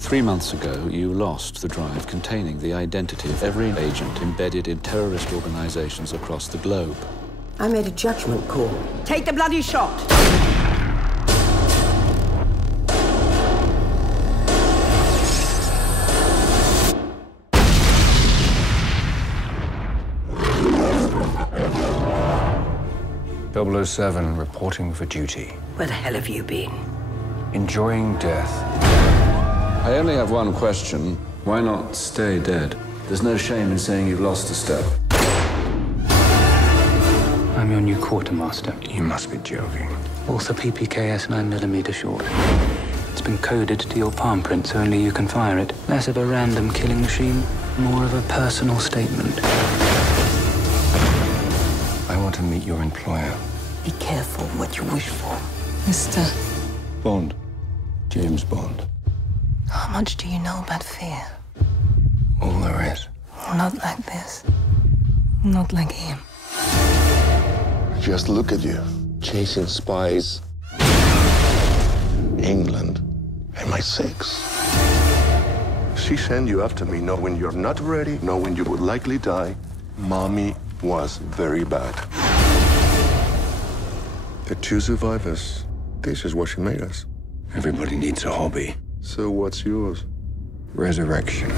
3 months ago, you lost the drive containing the identity of every agent embedded in terrorist organizations across the globe. I made a judgment call. Take the bloody shot! .007, reporting for duty. Where the hell have you been? Enjoying death. I only have one question. Why not stay dead? There's no shame in saying you've lost a step. I'm your new quartermaster. You must be joking. Also PPKS 9mm short. It's been coded to your palm print, so only you can fire it. Less of a random killing machine, more of a personal statement. I want to meet your employer. Be careful what you wish for. Mr. Bond. James Bond. How much do you know about fear? All there is. Not like this. Not like him. Just look at you, chasing spies. England, MI6. She sent you after me knowing you're not ready, knowing you would likely die. Mommy was very bad. The two survivors. This is what she made us. Everybody needs a hobby. So what's yours? Resurrection.